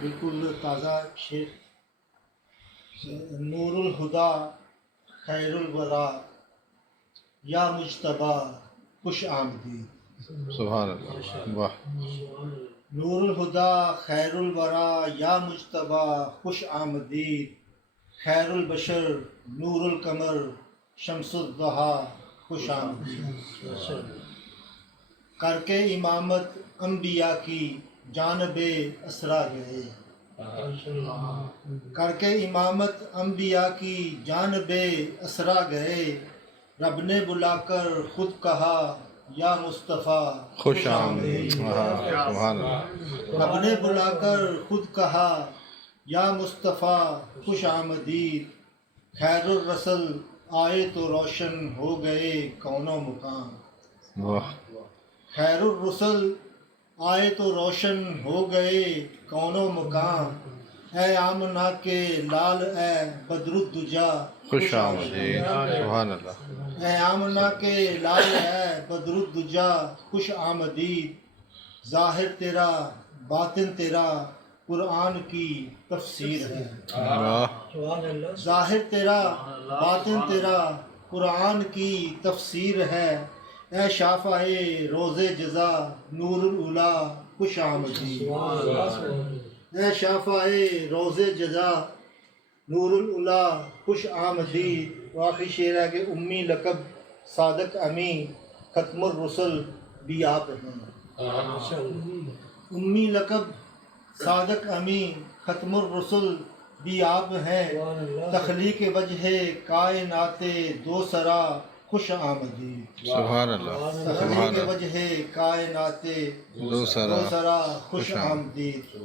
بالکل تازہ شعر. نور الہدا خیر الورا یا مجتبی خوش آمدید. سبحان اللہ، واہ. نور الہدا خیر الورا یا مجتبی خوش آمدید. خیر البشر نور القمر شمس الضحیٰ خوش آمدید. کر کے امامت انبیاء کی جانب اسرا گئے. کر کے امامت انبیاء کی جانب اسرا گئے. رب نے بلا کر خود کہا یا مصطفیٰ خوش آمدید. سبحان اللہ. رب نے بلا کر خود کہا یا مصطفیٰ خوش آمدید. خیر الرسل آئے تو روشن ہو گئے کون و مکان. واہ. خیر الرسل آئے تو روشن ہو گئے کون و مکان. اے آمنہ کے لال اے بدر الدجا خوش آمدید. سبحان اللہ. اے آمنہ کے لال اے بدر الدجا خوش آمدید. ظاہر تیرا باطن تیرا قرآن کی تفسیر ہے. واہ. ظاہر تیرا باطن تیرا قرآن کی تفسیر ہے. اے شافع روز جزا نور الاولا خوش آمدید. اے شافع روز جزا نور الاولا خوش آمدید. واقعی شعر ہے کہ امی لقب صادق امی ختم الرسل بھی آپ ہیں. امی لقب صادق امی ختم الرسل بھی آپ ہیں. تخلیق وجہ کائنات دو سرا خوش آمدید. سبحان اللہ. تخلیق وجہ کائنات دو سرا خوش آمدید.